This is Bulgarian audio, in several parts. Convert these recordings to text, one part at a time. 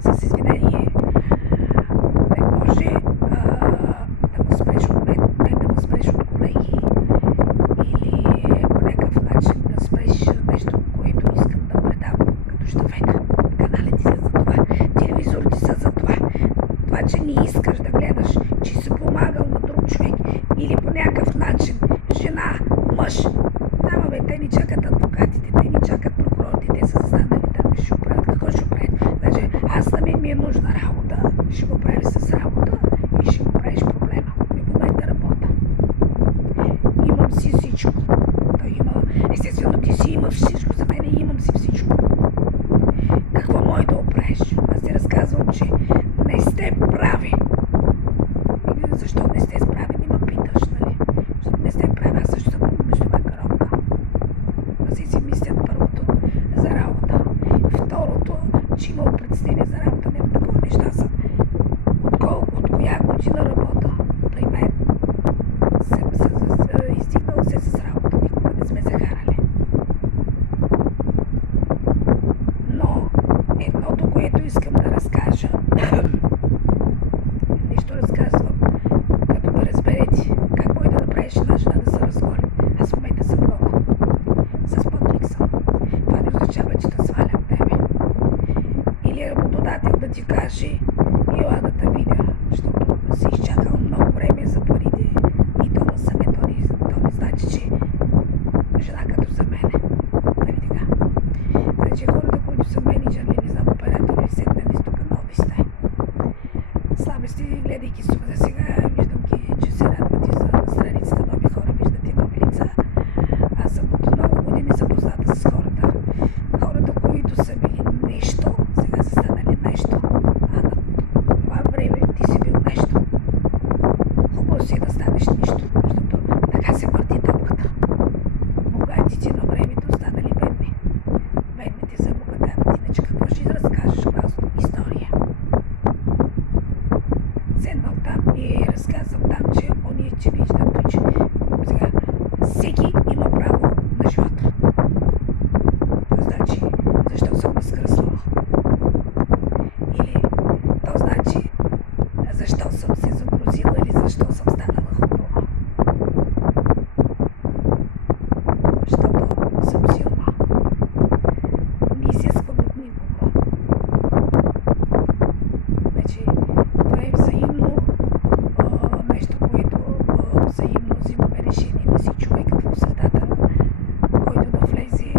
с извинение, не може да ме спреш от мен да ме спреш от колеги или по някакъв начин да спреш нещо, което искам да предавам като щафета. Каналите са за това, телевизорите са за това. Това, че не искаш да гледаш, че си помагал на друг човек или по някакъв начин жена, мъж. Да, бе, те ни чакат адвокатите, те ни чакат прокурорите, те са застанали там и ще го правят. Какво ще го правят? Значи, аз на мен ми е нужна работа, ще го правиш с работа и ще го правиш проблема. И в момента работа. Имам си всичко. Той има, естествено ти си имаш всичко, за мен имам си всичко. Какво може да оправиш? Аз ти разказвам, че не сте прави. Защо не сте справи? Не ме питаш, нали? Защото не сте прави, аз също съм междуна коробка. Да си мислят първото за работа. Второто, че имам представление за работа, няма такова неща са. От коя година работа? При мен съм издигнал се с работа, никога не сме се харали. Но едното, което искам да разкажа, нещо разказвам, като да разберете как може да направиш една жена да се разголи. Аз в момента съм гола. С пътник съм. Това не означава, че да свалям тебе. Или работодател да ти каже, ела да те видя, защото си изчакал много време за парите и то на саме, то не значи, че жена като за мене. Нали така? Значи хората, които са менеджери, не знам, оператори, седнали тук нови сте. Слаби сте, гледайки се за сега, виждам ги, че се радват и за страницата нови хора, виждате нови лица. Аз съм от много години запозната с хората. Хората, които са били нещо, сега са станали нещо. А на това време ти си бил нещо. Хубаво си е да станеш нищо, защото така се върти топката. Богатите на времето станали бедни. Бедните се богатяват, иначе какво ще разкажеш просто история? Седнал там и разказвам там, че они, че виждат, че сега всеки има право на живота. Значи, защо съм възкръсвала? Или то значи, защо съм се загрузила или защо съм станала хубава? Защото съм силна. Не изисквам от никого. Значи, това е взаимно нещо, което взаимно взимаме решение да си човекът в средата, който да влезе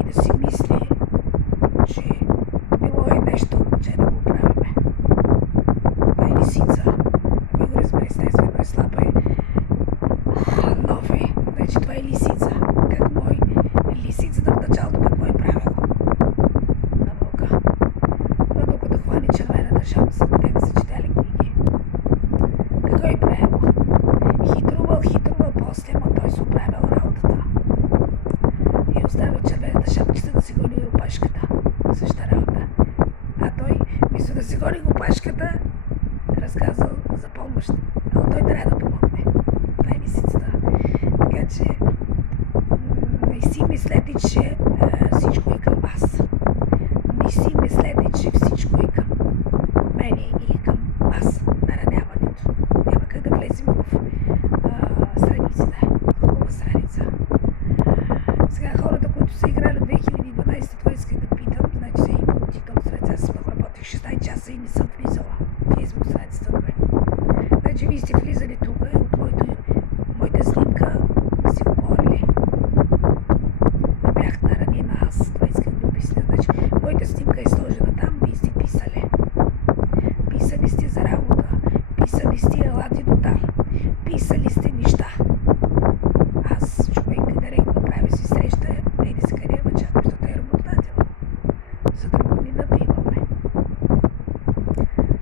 и да си мисли, че било е нещо, че да го правиме. Това е лисица. Ами го разбери, естествено е слаба е. Нов е. Значи това е лисица. Как мой лисицата в началото какво е правила? На вълка. Но докато хване червената шапка, те не са читали книги. Какво е правила? Хитрувал, после, но той се оправил работата. И оставил червената шапчица да си гони опашката. Същата работа. А той, мисля да си гони опашката, разказал за помощ. Но той трябва да помогне. Това е лисицата. Така че не си мислете, че всичко е към вас. Не си мислете, че всичко е към мене или към вас. Нараняването. Няма как да влезем в страниците. Хубава страница. Сега хората, които са играли в 2012, това исках да питам. Значи се има от TikTok страница. Аз много работех 6 часа и не съм влизала в Facebook страницата на мен. Значи вие сте влизали тук от моята снимка да си говорили. Не бях наранена аз. Това исках да обясня. Значи моята снимка е сложена там, вие сте писали. Писали сте за работа. Писали сте елати до там. Писали сте неща. Аз човек директно прави си среща, еди се къде ма чакам, защото е работодател. За да го не набиваме.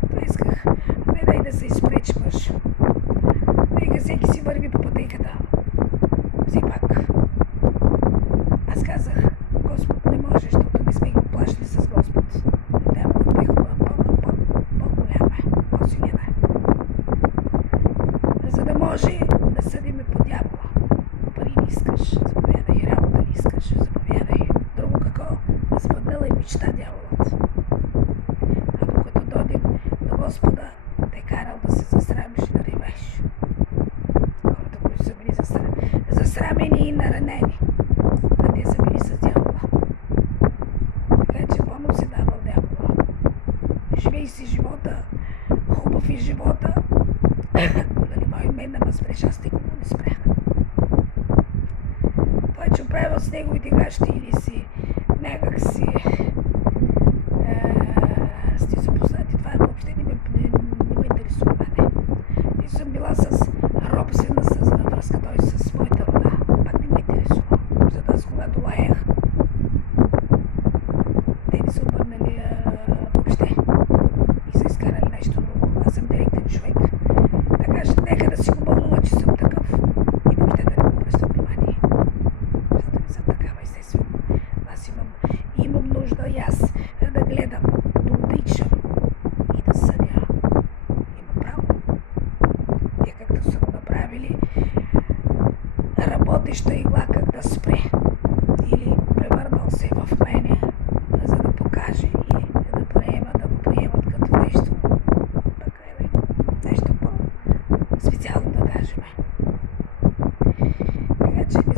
Това исках. Не дай да се изпречваш. Нека всеки си върви по пътеката. Все пак. Аз казах, Господ не може, защото не сме го плащали с Господ. Трябва да бе по-голяма, по-силена. За да може да съдиме по дявола. Пари не искаш, заповядай, работа не искаш, заповядай. Друго какво? Спъднала е мечта дяволът. Господа те карал да се засрамиш и да ревеш. Хората, които са били засрамени и наранени, а те са били с дявола. Така че помощ се дава от дявола. Живей си живота, хубав и живота. Дали мой мен да ме спреш, аз никога не спрях. Той, че правил с неговите гащи или си някак си сте запознати, това въобще не ме интересува мене. Не съм била с робствена с връзка, той с моята рода. Пак не ме интересува. Защото аз когато лаях, те не са обърнали въобще и са изкарали нещо друго. Аз съм директен човек. Така че нека да си го бълнува, че съм такъв и въобще да не му обръщам внимание. Защото не съм такава, естествено. Аз имам нужда и аз да гледам, да обичам и да съдя. Имам право. Те както са го направили, работеща игла как да спре. Или превърнал се в мене, за да покаже или да го приемат като нещо. Така е, нещо по-специално да кажем. Така че не